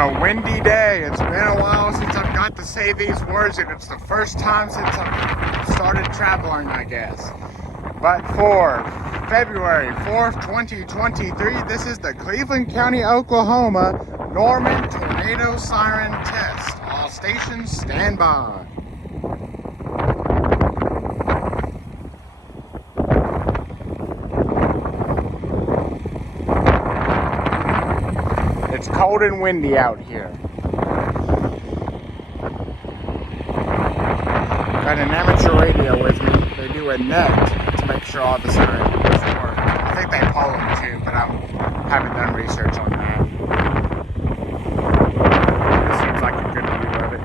a windy day. It's been a while since I've got to say these words, and it's the first time since I've started traveling, I guess. But for February 4th, 2023, this is the Cleveland County, Oklahoma Norman Tornado Siren Test. All stations stand by. It's cold and windy out here. Got an amateur radio with me. They do a net to make sure all the sirens work. I think they pull them too, but I haven't done research on that. This seems like a good view of it.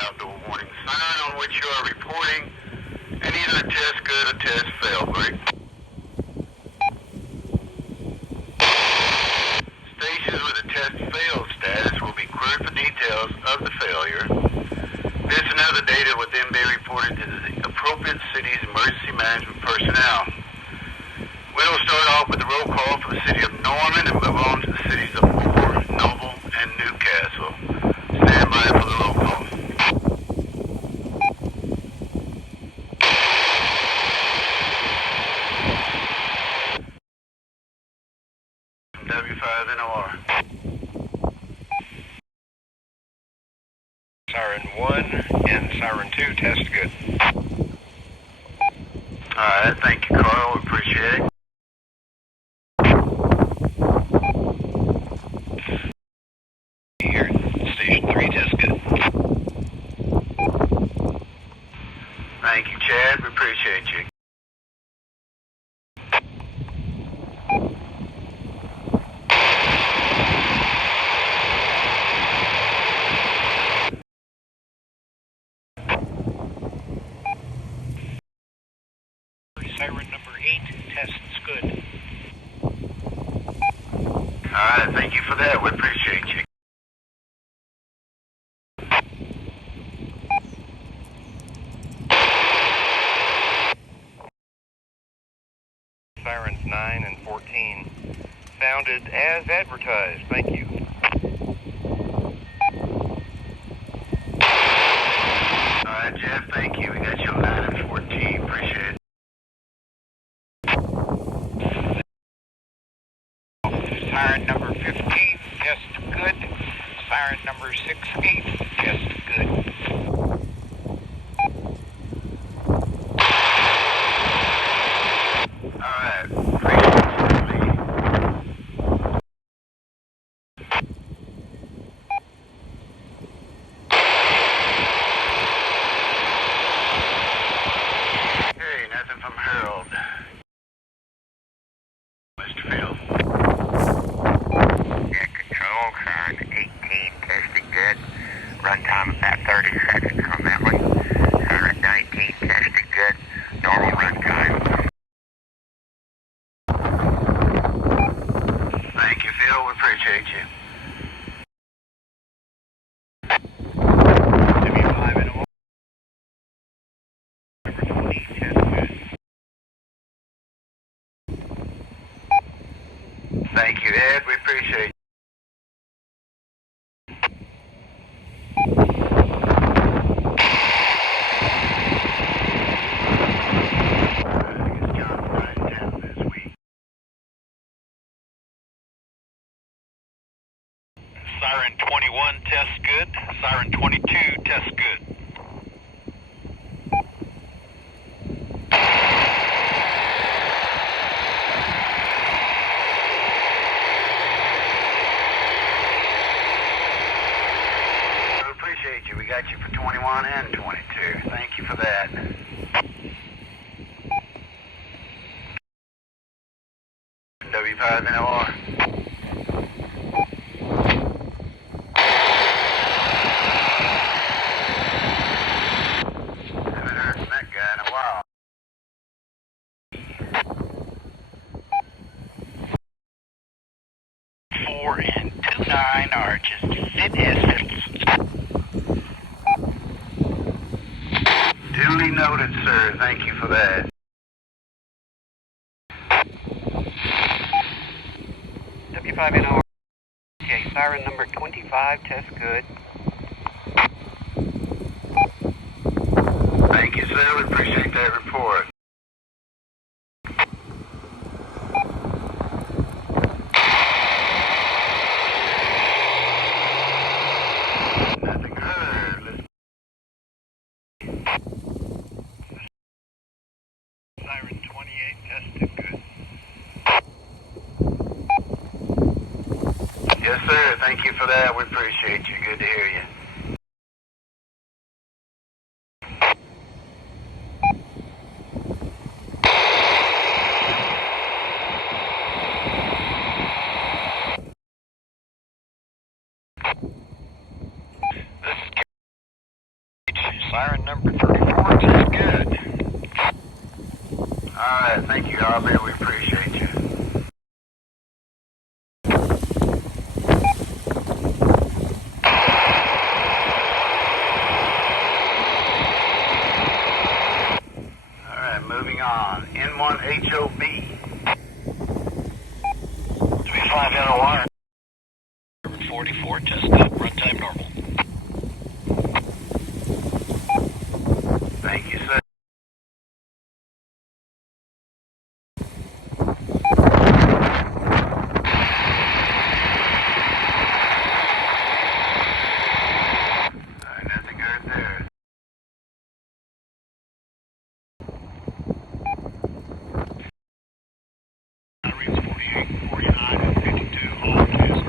Outdoor warning sign on which you are reporting, and either a test good or test fail break. Stations with a test failed status will be queried for details of the failure. This and other data will then be reported to the appropriate city's emergency management personnel. We will start off with the roll call for the city of Norman and move on to the cities of Moore, Noble, and Newcastle. Stand by for the roll call. W5NOR. Siren 1 and Siren 2 test good. Alright, thank you, Carl. We appreciate it. Here, Station 3 test good. Thank you, Chad. We appreciate you. Siren number 8 tests good. Alright, thank you for that. We appreciate you. Sirens 9 and 14 sounded as advertised. Thank you. Alright, Jeff, thank you. We got you on 9 and 14. Appreciate it. Siren number 15 test good. Siren number 68 test good. Alright, appreciate you. Hey, nothing from Harold. Mr. Field. Yeah, control, Siren 18 testing good. Thank you, Ed. We appreciate it. Siren 21, test good. Siren 22, test good. We appreciate you. We got you for 21 and 22. Thank you for that. W5NOR. Haven't heard from that guy in a while. 4 and 29 are just fit as fiddles. Duly noted, sir. Thank you for that. W5NOR. Okay, Siren number 25, test good. Thank you, sir. We appreciate that report. Nothing heard. Siren 28, tested good. Yes, sir. Thank you for that. We appreciate you. Good to hear you. Siren number 34, test good. All right. Thank you, Albert. We appreciate you. All right. Moving on. N1 HOB. 35NOR. 44, test good. Runtime normal. Thank you, sir. All right. Nothing heard there. Reads 48, 49, and 52, all test.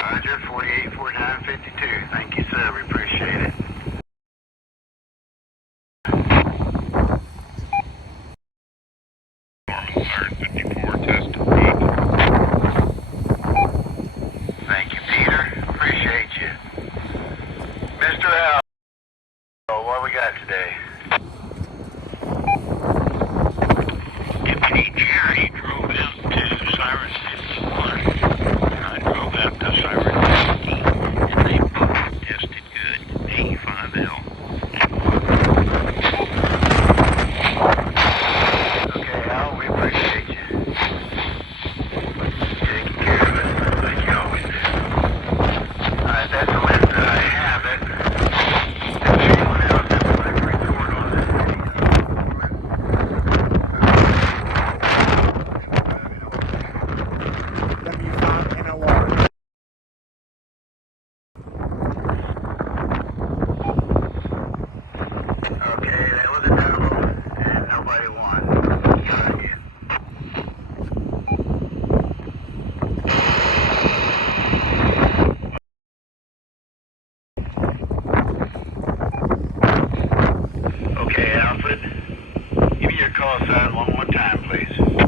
Roger. 48, 49, 52. Thank you, sir. We appreciate it. Siren 54, test 8. Thank you, Peter. Appreciate you. Mr. Al, what we got today? Deputy Jerry drove out to Siren 51. I drove out to Siren 15, and they both tested good. A5L. Okay, Al, we appreciate you. Taking care of it, like you always do. Alright, that's the list that I have. If anyone else that would like to report on this W5NOR. Okay, that was a double, and nobody won. Try again. Okay, Alfred, give me your call sign one more time, please.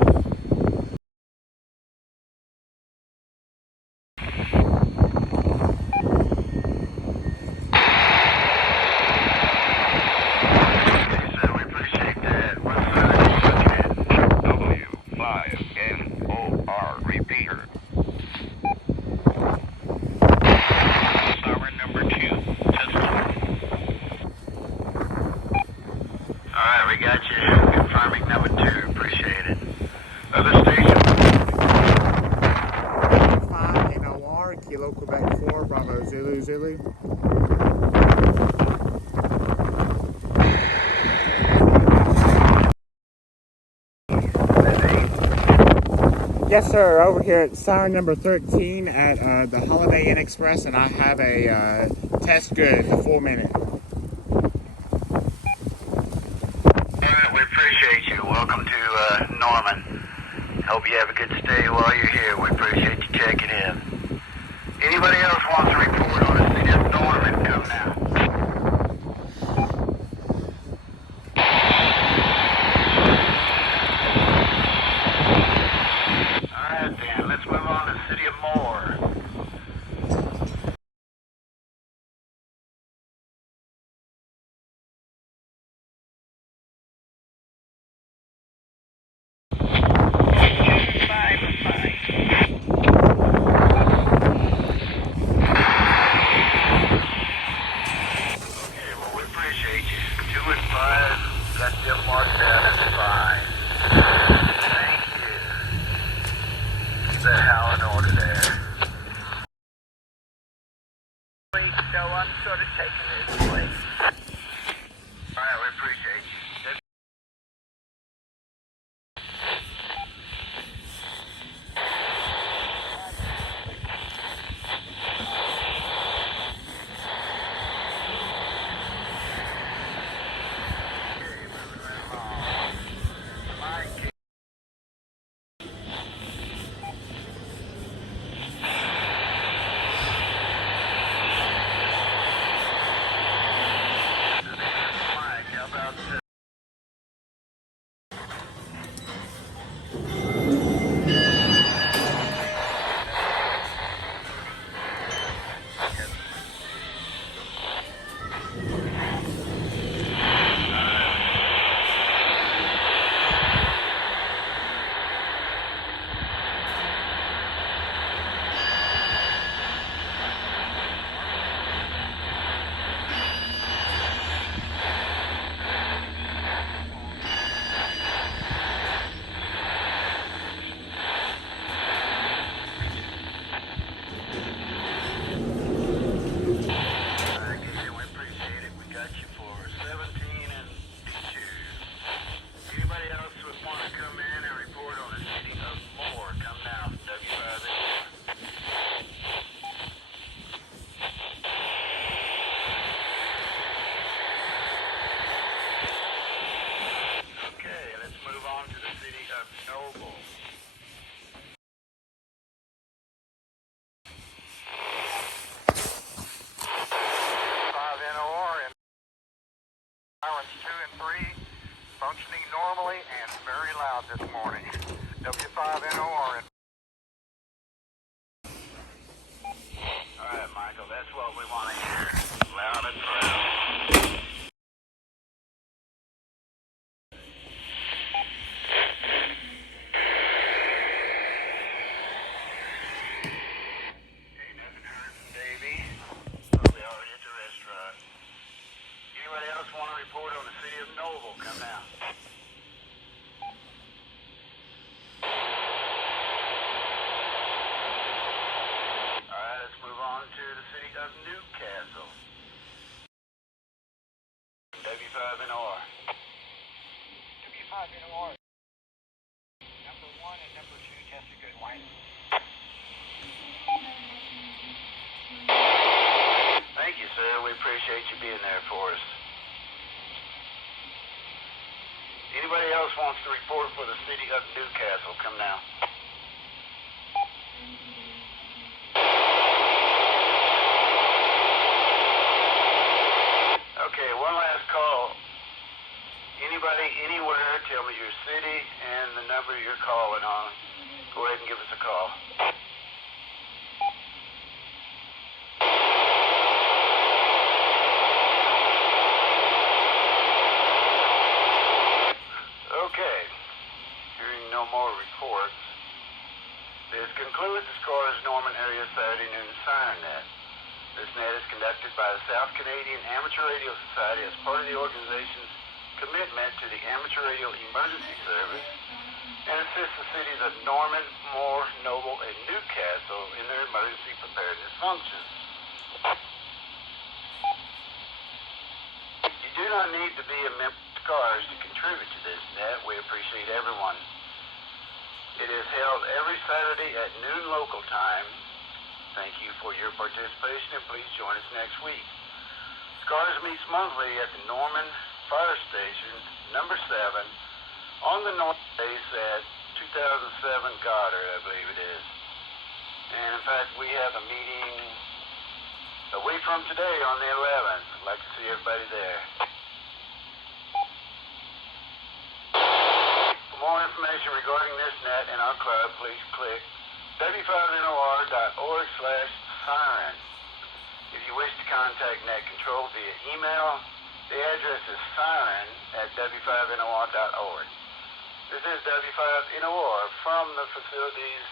Okay, sir, we appreciate that. What sign are you looking at? W5NOR, repeater. Siren number 2, test. All right, we got you. Confirming number 2. Appreciate Yes, sir. Over here at Siren number 13 at the Holiday Inn Express, and I have a test good, the 4 minute. Alright, we appreciate you. Welcome to Norman. Hope you have a good stay while you're here. We appreciate you checking in. Anybody else wants to report on the city of Norman, come now. Alright then, let's move on to the city of Moore. Appreciate you. 2 and 5, got them marked down as fine. Thank you. Keep that howl in order there. So I'm sort of taking this place. Alright, we appreciate you. Sirens 2 and 3 functioning normally and very loud this morning. W5NOR. Alright, Michael, that's what we want to hear. Loud and proud. Ain't nothing heard from Davey. Probably already at the restaurant. Anybody else want to report on the city of Noble? Come down. Alright, let's move on to the city of Newcastle. W5NOR. W5NOR. Number 1 and number 2 tested good. White. Thank you, sir. We appreciate you being there for us. Anybody else wants to report for the city of Newcastle? Come now. Okay, one last call. Anybody, anywhere, tell me your city and the number you're calling on. Go ahead and give us a call. Okay, hearing no more reports, this concludes the Scores Norman Area Saturday Noon Siren Net. This net is conducted by the South Canadian Amateur Radio Society as part of the organization's commitment to the Amateur Radio Emergency Service and assists the cities of Norman, Moore, Noble, and Newcastle in their emergency preparedness functions. need to be a member of SCARS to contribute to this net. We appreciate everyone. It is held every Saturday at noon local time. Thank you for your participation, and please join us next week. SCARS meets monthly at the Norman Fire Station, number 7, on the north base at 2007 Goddard, I believe it is. And in fact, we have a meeting a week from today on the 11th. I'd like to see everybody there. For more information regarding this net and our club, please click w5nor.org/siren. If you wish to contact Net Control via email, the address is siren@w5nor.org. This is W5NOR from the facilities